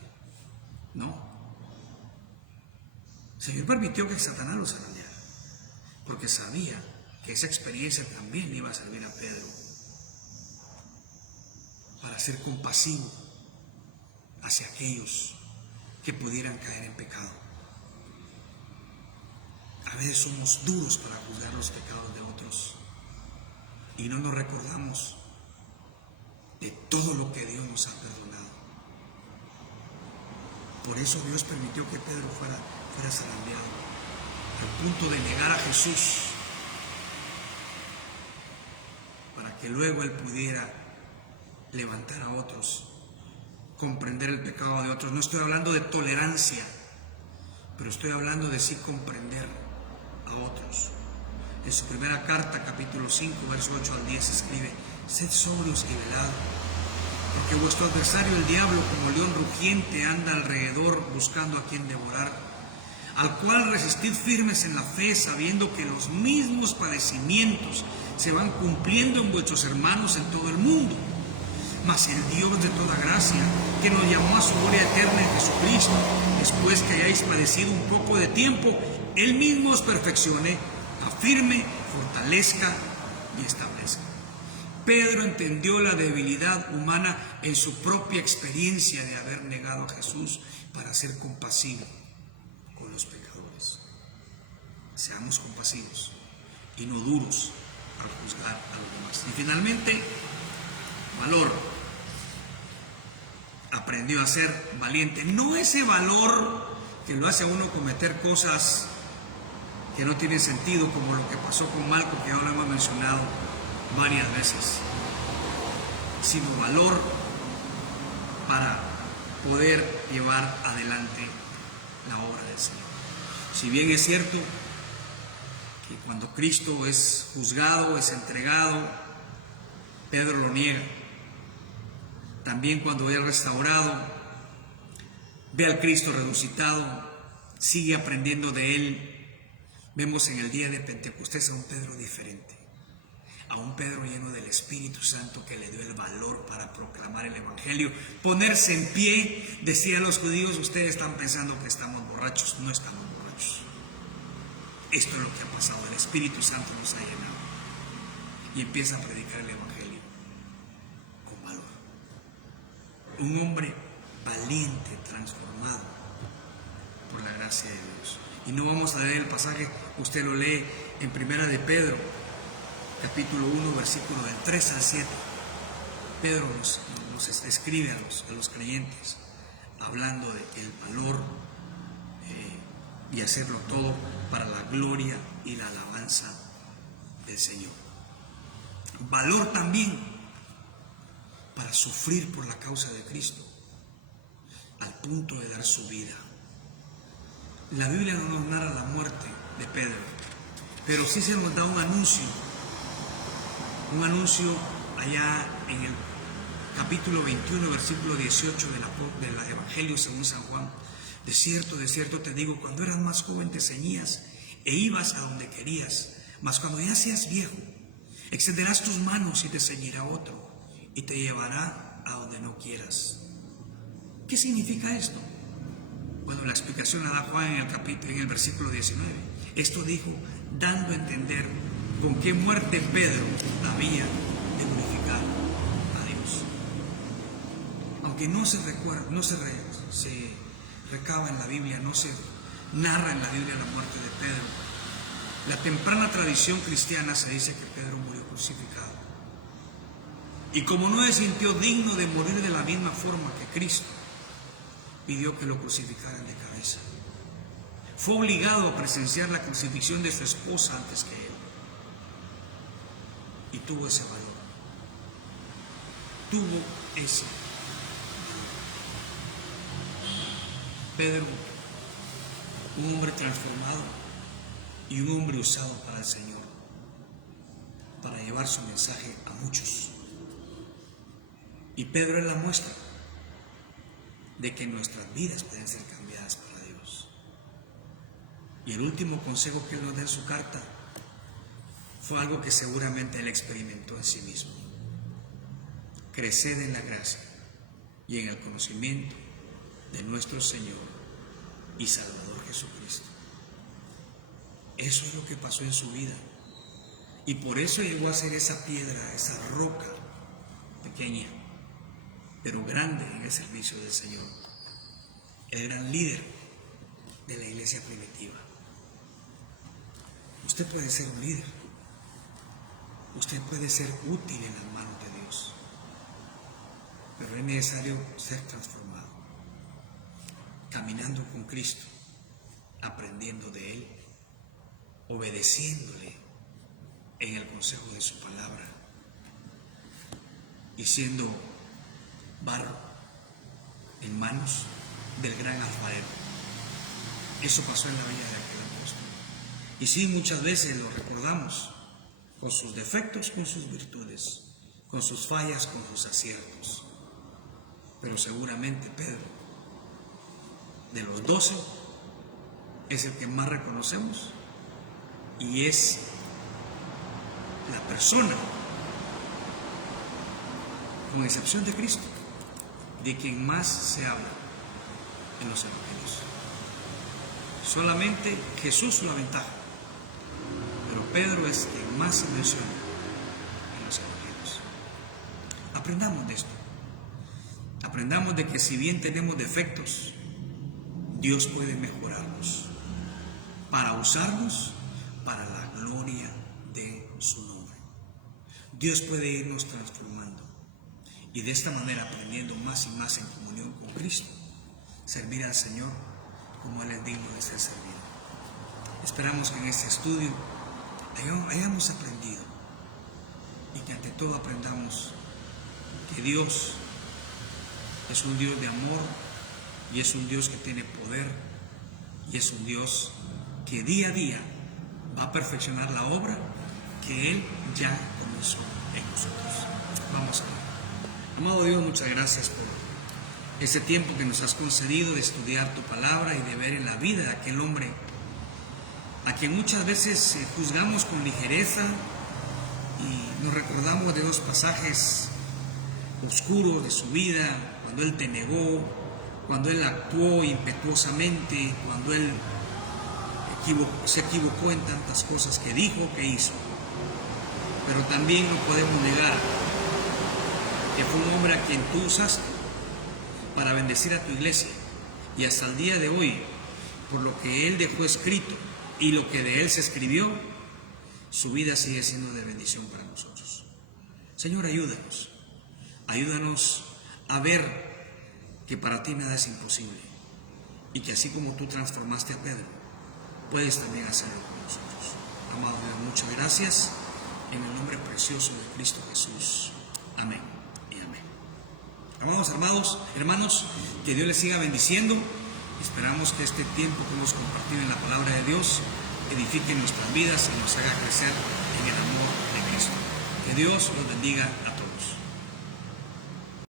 No. El Señor permitió que Satanás lo zarandeara, porque sabía que esa experiencia también le iba a servir a Pedro para ser compasivo hacia aquellos que pudieran caer en pecado. A veces somos duros para juzgar los pecados de otros y no nos recordamos de todo lo que Dios nos ha perdonado. Por eso Dios permitió que Pedro fuera zarandeado, al punto de negar a Jesús, para que luego Él pudiera levantar a otros, comprender el pecado de otros. No estoy hablando de tolerancia, pero estoy hablando de sí comprender a otros. En su primera carta, capítulo 5, verso 8 al 10, escribe: sed sobrios y velad, porque vuestro adversario el diablo, como león rugiente, anda alrededor buscando a quien devorar, al cual resistid firmes en la fe, sabiendo que los mismos padecimientos se van cumpliendo en vuestros hermanos en todo el mundo. Mas el Dios de toda gracia, que nos llamó a su gloria eterna en Jesucristo, después que hayáis padecido un poco de tiempo, Él mismo os perfeccione, afirme, fortalezca y establezca. Pedro entendió la debilidad humana en su propia experiencia de haber negado a Jesús para ser compasivo con los pecadores. Seamos compasivos y no duros al juzgar a los demás. Y finalmente, valor. Aprendió a ser valiente. No ese valor que lo hace a uno cometer cosas que no tienen sentido, como lo que pasó con Malco, que ya lo hemos mencionado varias veces, sino valor para poder llevar adelante la obra del Señor. Si bien es cierto que cuando Cristo es juzgado, es entregado, Pedro lo niega. También cuando es restaurado, ve al Cristo resucitado, sigue aprendiendo de Él. Vemos en el día de Pentecostés a un Pedro diferente, a un Pedro lleno del Espíritu Santo que le dio el valor para proclamar el Evangelio, ponerse en pie. Decía a los judíos: ustedes están pensando que estamos borrachos. No estamos borrachos. Esto es lo que ha pasado. El Espíritu Santo nos ha llenado. Y empieza a predicar el Evangelio con valor. Un hombre valiente, transformado por la gracia de Dios. Y no vamos a leer el pasaje, usted lo lee en Primera de Pedro, capítulo 1, versículo del 3 al 7. Pedro nos escribe a los creyentes, hablando del valor y hacerlo todo para la gloria y la alabanza del Señor. Valor también para sufrir por la causa de Cristo, al punto de dar su vida. La Biblia no nos narra la muerte de Pedro, pero sí se nos da un anuncio allá en el capítulo 21, versículo 18 del Evangelio según San Juan. De cierto te digo, cuando eras más joven te ceñías e ibas a donde querías, mas cuando ya seas viejo, extenderás tus manos y te ceñirá otro, y te llevará a donde no quieras. ¿Qué significa esto? Bueno, la explicación la da Juan en el versículo 19. Esto dijo dando a entender con qué muerte Pedro había de glorificar a Dios. Aunque no se recuerda, se recaba en la Biblia, no se narra en la Biblia la muerte de Pedro, la temprana tradición cristiana se dice que Pedro murió crucificado. Y como no se sintió digno de morir de la misma forma que Cristo, pidió que lo crucificaran de cabeza. Fue obligado a presenciar la crucifixión de su esposa antes que él. Y tuvo ese valor. Pedro, un hombre transformado y un hombre usado para el Señor, para llevar su mensaje a muchos. Y Pedro es la muestra de que nuestras vidas pueden ser cambiadas para Dios. Y el último consejo que él nos da en su carta fue algo que seguramente él experimentó en sí mismo: creced en la gracia y en el conocimiento de nuestro Señor y Salvador Jesucristo. Eso es lo que pasó en su vida, y por eso llegó a ser esa piedra, esa roca pequeña pero grande en el servicio del Señor, el gran líder de la iglesia primitiva. Usted puede ser un líder, usted puede ser útil en las manos de Dios, pero es necesario ser transformado, caminando con Cristo, aprendiendo de Él, obedeciéndole en el consejo de su palabra y siendo barro en manos del gran alfarero. Eso pasó en la vida de aquel apóstol. Y sí, muchas veces lo recordamos, con sus defectos, con sus virtudes, con sus fallas, con sus aciertos. Pero seguramente Pedro, de los 12, es el que más reconocemos y es la persona con excepción de Cristo, de quien más se habla en los evangelios. Solamente Jesús lo aventaja, pero Pedro es quien más se menciona en los evangelios. Aprendamos de esto. Aprendamos de que si bien tenemos defectos, Dios puede mejorarnos para usarnos para la gloria de su nombre. Dios puede irnos transformando y de esta manera, aprendiendo más y más en comunión con Cristo, servir al Señor como Él es digno de ser servido. Esperamos que en este estudio hayamos aprendido y que ante todo aprendamos que Dios es un Dios de amor y es un Dios que tiene poder y es un Dios que día a día va a perfeccionar la obra que Él ya comenzó en nosotros. Vamos a ver. Amado Dios, muchas gracias por este tiempo que nos has concedido de estudiar tu palabra y de ver en la vida de aquel hombre a quien muchas veces juzgamos con ligereza y nos recordamos de dos pasajes oscuros de su vida, cuando Él te negó, cuando Él actuó impetuosamente, cuando Él se equivocó en tantas cosas que dijo, que hizo. Pero también no podemos negar que fue un hombre a quien tú usaste para bendecir a tu iglesia, y hasta el día de hoy, por lo que Él dejó escrito y lo que de Él se escribió, su vida sigue siendo de bendición para nosotros. Señor, ayúdanos a ver que para ti nada es imposible y que así como tú transformaste a Pedro, puedes también hacerlo con nosotros. Amado Dios, muchas gracias en el nombre precioso de Cristo Jesús. Amén y amén. Amados hermanos, que Dios les siga bendiciendo. Esperamos que este tiempo que hemos compartido en la palabra de Dios edifique nuestras vidas y nos haga crecer en el amor de Cristo. Que Dios los bendiga.